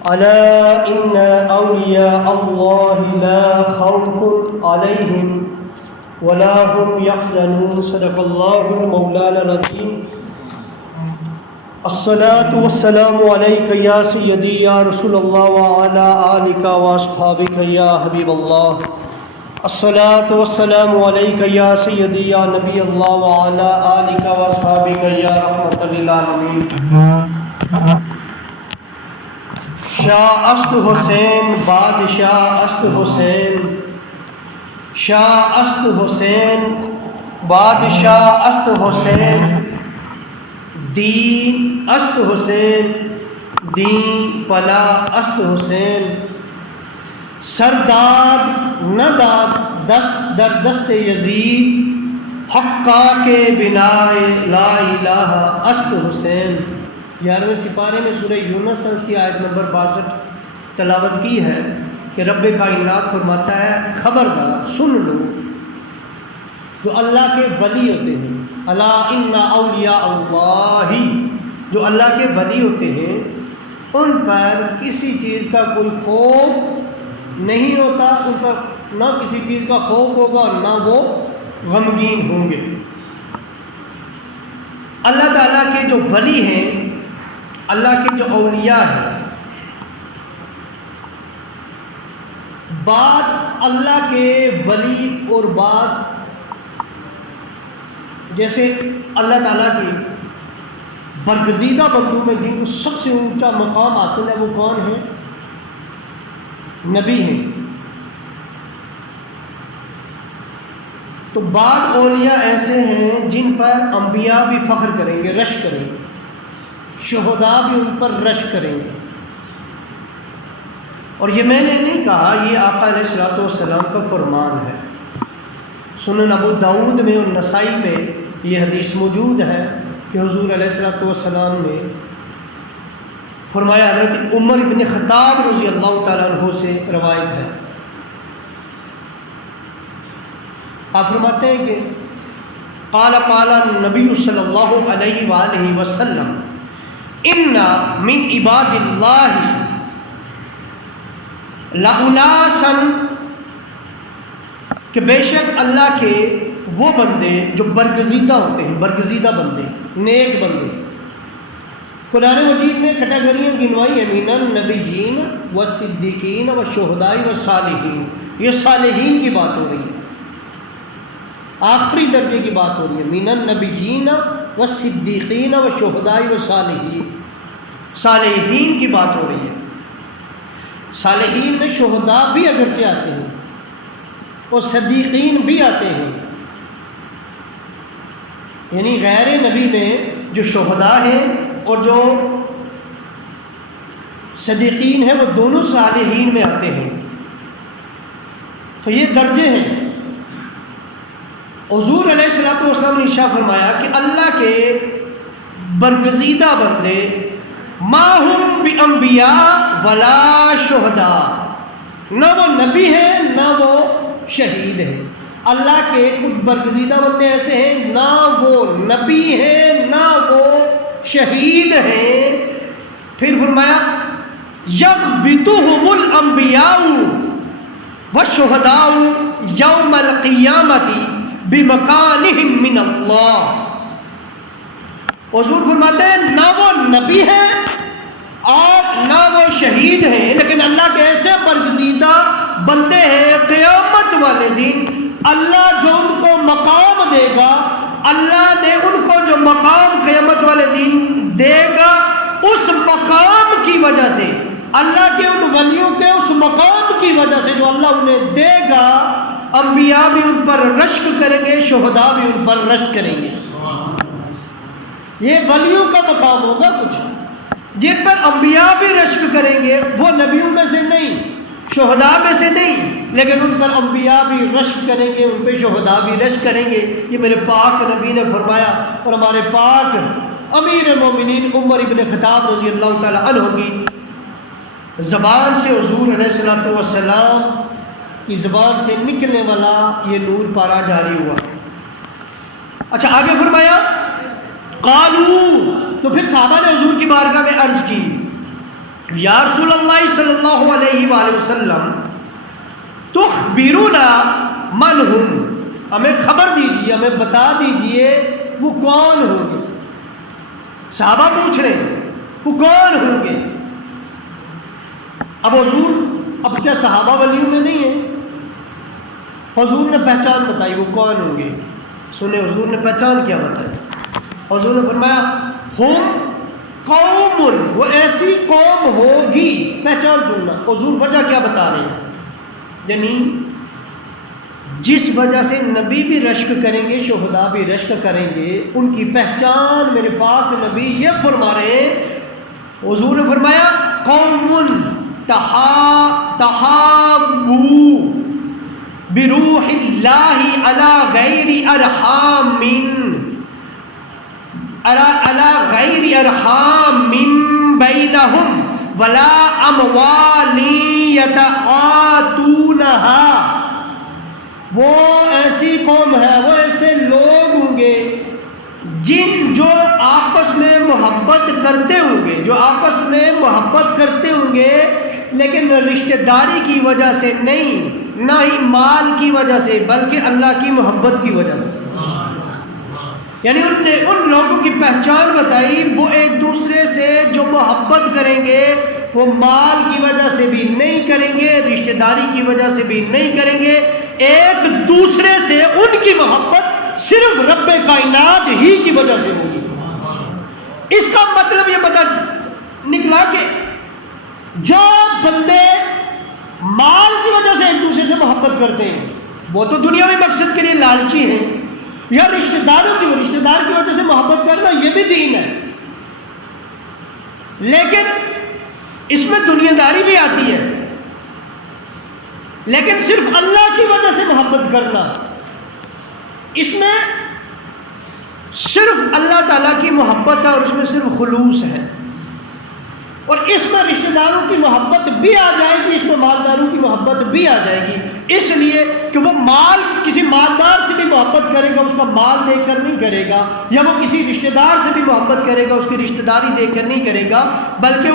ألا إن أولياء الله لا خوف عليهم ولا هم يحزنون صدق الله مولانا العظيم. الصلاة والسلام عليك يا سيدي يا رسول الله وعلى آلك وأصحابك يا حبيب الله. الصلاة والسلام عليك يا سيدي يا نبي الله وعلى آلك وأصحابك يا رحمة للعالمين. شاہ است حسین بادشاہ است حسین، شاہ است حسین بادشاہ است حسین، دین است حسین دین پلا است حسین، سرداد نہ داد دست در دست یزید، حقا کے بنائے لا الہ است حسین. 11ویں سپارے میں سورہ یونس اس کی آیت نمبر 62 تلاوت کی ہے کہ رب کائنات فرماتا ہے خبردار سن لو جو اللہ کے ولی ہوتے ہیں، الا ان اولیاء اللہ، جو اللہ کے ولی ہوتے ہیں ان پر کسی چیز کا کوئی خوف نہیں ہوتا، ان پر نہ کسی چیز کا خوف ہوگا اور نہ وہ غمگین ہوں گے. اللہ تعالیٰ کے جو ولی ہیں، اللہ کے جو اولیاء ہیں، بات اللہ کے ولی اور بات جیسے اللہ تعالیٰ کے برگزیدہ بندوں میں جن کو سب سے اونچا مقام حاصل ہے وہ کون ہیں؟ نبی ہیں. تو بعض اولیاء ایسے ہیں جن پر انبیاء بھی فخر کریں گے، رشک کریں گے، شہداء بھی ان پر رشک کریں گے. اور یہ میں نے نہیں کہا، یہ آقا علیہ الصلوۃ والسلام کا فرمان ہے. سنن ابو داؤد میں اور نسائی میں یہ حدیث موجود ہے کہ حضور علیہ الصلوۃ والسلام نے فرمایا، حضرت عمر بن خطاب رضی اللہ تعالیٰ عنہ سے روایت ہے، آپ فرماتے ہیں کہ قال النبی صلی اللہ علیہ وآلہ وسلم ان من عباد اللہ لاناسا، کہ بے شک اللہ کے وہ بندے جو برگزیدہ ہوتے ہیں، برگزیدہ بندے، نیک بندے. قرآن مجید نے کیٹیگریاں گنوائی ہیں، من النبیین والصدیقین والشہداء والصالحین. یہ صالحین کی بات ہو رہی ہے، آخری درجے کی بات ہو رہی ہے. من النبیین والصدیقین والشہداء والصالحین، صالحین کی بات ہو رہی ہے. صالحین میں شہداء بھی اگرچہ آتے ہیں اور صدیقین بھی آتے ہیں، یعنی غیر نبی میں جو شہداء ہیں اور جو صدیقین ہیں وہ دونوں صالحین میں آتے ہیں. تو یہ درجے ہیں. حضور علیہ الصلوۃ والسلام نے ارشاد فرمایا کہ اللہ کے برگزیدہ بندے ما ہم بانبیاء ولا شہداء، نہ وہ نبی ہیں نہ وہ شہید ہیں. اللہ کے کچھ برگزیدہ بندے ایسے ہیں نہ وہ نبی ہیں نہ وہ شہید ہیں. پھر فرمایا یغبطہم الانبیاء والشہداء یوم القیامۃ بمکانہم من اللہ. حضور فرماتے ہیں نہ وہ نبی ہیں اور نہ وہ شہید ہیں، لیکن اللہ کے ایسے برگزیدہ بندے ہیں قیامت والے دن اللہ جو ان کو مقام دے گا، اللہ نے ان کو جو مقام قیامت والے دن دے گا، اس مقام کی وجہ سے، اللہ کے ان ولیوں کے اس مقام کی وجہ سے جو اللہ انہیں دے گا، انبیاء بھی ان پر رشک کریں گے، شہداء بھی ان پر رشک کریں گے. یہ ولیوں کا مقام ہوگا کچھ جن پر انبیاء بھی رشک کریں گے، وہ نبیوں میں سے نہیں، شہداء میں سے نہیں، لیکن ان پر انبیاء بھی رشک کریں گے، ان پہ شہداء بھی رشک کریں گے. یہ میرے پاک نبی نے فرمایا. اور ہمارے پاک امیر المومنین عمر بن خطاب رضی اللہ تعالی عنہ کی زبان سے حضور علیہ الصلوۃ والسلام کی زبان سے نکلنے والا یہ نور پارا جاری ہوا. اچھا آگے فرمایا قالو، تو پھر صحابہ نے حضور کی بارگاہ میں عرض کی یا رسول اللہ صلی اللہ علیہ وآلہ وسلم تخبرونا من ہم، ہمیں خبر دیجئے، ہمیں بتا دیجئے وہ کون ہوں گے۔ صحابہ پوچھ رہے ہیں وہ کون ہوں گے؟ اب حضور، اب کیا صحابہ ولیوں میں نہیں ہیں؟ حضور نے پہچان بتائی وہ کون ہوں گے۔ سنیں حضور نے پہچان کیا بتائی؟ حضور نے فرمایا ہم قوم، وہ ایسی قوم ہوگی، پہچان سننا۔ حضور وجہ کیا بتا رہے ہیں؟ یعنی جس وجہ سے نبی بھی رشک کریں گے، شہداء بھی رشک کریں گے، ان کی پہچان میرے پاک نبی یہ فرما رہے ہیں۔ حضور نے فرمایا قوم تحابوا بروح اللہ علی غیر ارحام بینہم ولا اموال یتعاطونہا، وہ ایسی قوم ہے، وہ ایسے لوگ ہوں گے جو آپس میں محبت کرتے ہوں گے، جو آپس میں محبت کرتے ہوں گے، لیکن رشتہ داری کی وجہ سے نہیں، نہ ہی مال کی وجہ سے، بلکہ اللہ کی محبت کی وجہ سے۔ یعنی انہوں نے ان لوگوں کی پہچان بتائی، وہ ایک دوسرے سے جو محبت کریں گے وہ مال کی وجہ سے بھی نہیں کریں گے، رشتہ داری کی وجہ سے بھی نہیں کریں گے، ایک دوسرے سے ان کی محبت صرف رب کائنات ہی کی وجہ سے ہوگی۔ اس کا مطلب یہ پتہ نکلا کہ جو بندے مال کی وجہ سے ایک دوسرے سے محبت کرتے ہیں وہ تو دنیاوی مقصد کے لیے لالچی ہیں، یا رشتہ دار کی وجہ سے محبت کرنا یہ بھی دین ہے، لیکن اس میں دنیا داری بھی آتی ہے۔ لیکن صرف اللہ کی وجہ سے محبت کرنا، اس میں صرف اللہ تعالیٰ کی محبت ہے اور اس میں صرف خلوص ہے، اور اس میں رشتہ داروں کی محبت بھی آ جائے گی، اس میں مالداروں کی محبت بھی آ جائے گی، اس لیے کہ وہ کسی مالدار سے بھی محبت کرے گا، اس کا مال دیکھ کر نہیں کرے گا، یا وہ کسی رشتہ دار سے بھی محبت کرے گا، اس کی رشتہ داری دیکھ کر نہیں کرے گا، بلکہ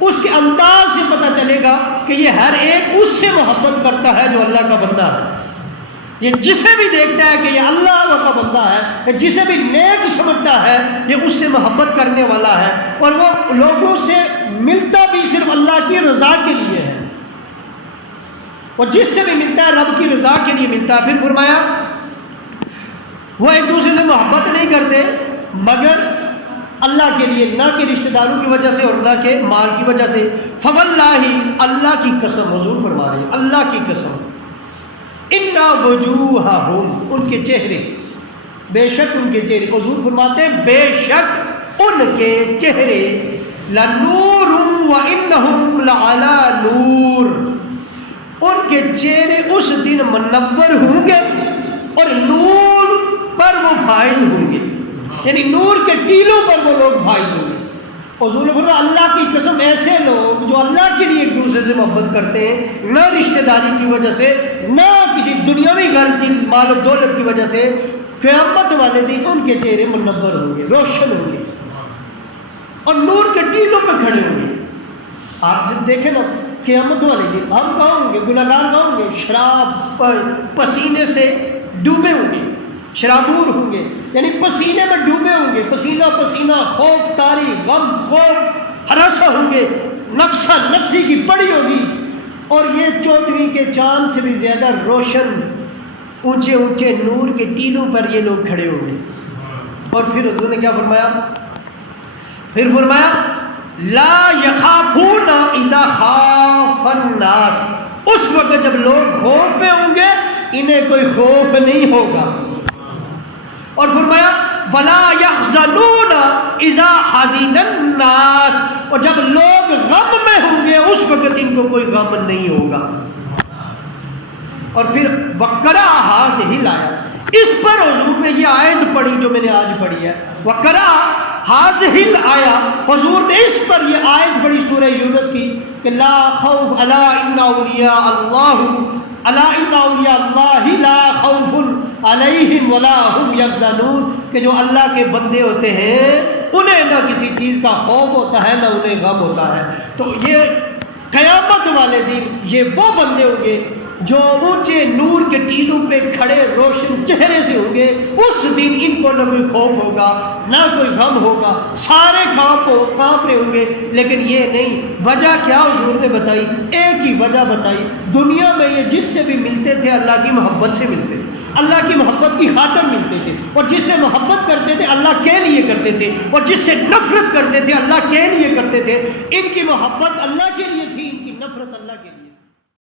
اس کے انداز سے پتہ چلے گا کہ یہ ہر ایک اس سے محبت کرتا ہے جو اللہ کا بندہ ہے۔ یہ جسے بھی دیکھتا ہے کہ یہ اللہ کا بندہ ہے، جسے بھی نیک سمجھتا ہے یہ اس سے محبت کرنے والا ہے، اور وہ لوگوں سے ملتا بھی صرف اللہ کی رضا کے لیے ہے، اور جس سے بھی ملتا ہے رب کی رضا کے لیے ملتا ہے۔ پھر فرمایا وہ ایک دوسرے سے محبت نہیں کرتے مگر اللہ کے لیے، نہ کہ رشتہ داروں کی وجہ سے اور نہ کہ مال کی وجہ سے۔ فواللہ، اللہ کی قسم، حضور فرما رہے ہیں اللہ کی قسم، اِنَّ وُجُوهَهُمْ، ان کے چہرے، بے شک ان کے چہرے، حضور فرماتے ہیں بے شک ان کے چہرے، لَنُورٌ وَإِنَّهُمْ لَعَلَى نُورٍ، ان کے چہرے اس دن منور ہوں گے اور نور پر وہ فائز ہوں گے، یعنی نور کے ٹیلوں پر وہ لوگ فائز ہوں گے۔ حضور نے فرمایا اللہ کی قسم، ایسے لوگ جو اللہ کے لیے ایک دوسرے سے محبت کرتے ہیں، نہ رشتہ داری کی وجہ سے، نہ کسی دنیاوی غرض کی مال و دولت کی وجہ سے، قیامت والے دن ان کے چہرے منور ہوں گے، روشن ہوں گے اور نور کے ٹیلوں پہ کھڑے ہوں گے۔ آپ جب دیکھیں نا قیامت والے دن ہم کہاں ہوں گے؟ گنہگار کہاں ہوں گے؟ شراب پسینے سے ڈوبے ہوں گے، شرابور ہوں گے، یعنی پسینے میں ڈوبے ہوں گے، پسینہ پسینہ، خوف تاری، غم خوف ہراساں ہوں گے، نفسا نفسی کی پڑی ہوگی، اور یہ 14ویں کے چاند سے بھی زیادہ روشن اونچے اونچے نور کے ٹیلوں پر یہ لوگ کھڑے ہوں گے۔ اور پھر حضور نے کیا فرمایا؟ پھر فرمایا لا یخافون اذا خاف الناس، اس وقت جب لوگ خوف میں ہوں گے انہیں کوئی خوف نہیں ہوگا۔ اور فرمایا ولا يحزنون اذا حزن الناس، اور جب لوگ غم میں ہوں گے اس وقت ان کو کوئی غم نہیں ہوگا۔ اور پھر وقرا ہاذہ لایا، اس پر حضور نے یہ آیت پڑھی جو میں نے آج پڑھی ہے، وقرا ہاذہ آیا، حضور نے اس پر یہ آیت پڑھی سورہ یونس کی کہ لا خوف الا ان اولیاء اللہ، الا ان اولیاء اللہ لا خوف علیہم ولا هم یحزنون، کہ جو اللہ کے بندے ہوتے ہیں انہیں نہ کسی چیز کا خوف ہوتا ہے نہ انہیں غم ہوتا ہے۔ تو یہ قیامت والے دن یہ وہ بندے ہوں گے جو اونچے نور کے ٹیلوں پہ کھڑے روشن چہرے سے ہوں گے۔ اس دن ان کو نہ کوئی خوف ہوگا نہ کوئی غم ہوگا، سارے کانپ رہے ہوں گے، لیکن یہ نہیں۔ وجہ کیا حضور نے بتائی؟ ایک ہی وجہ بتائی، دنیا میں یہ جس سے بھی ملتے تھے اللہ کی محبت سے ملتے تھے، اللہ کی محبت کی خاطر ملتے تھے، اور جس سے محبت کرتے تھے اللہ کے لیے کرتے تھے، اور جس سے نفرت کرتے تھے اللہ کے لیے کرتے تھے۔ ان کی محبت اللہ کے لیے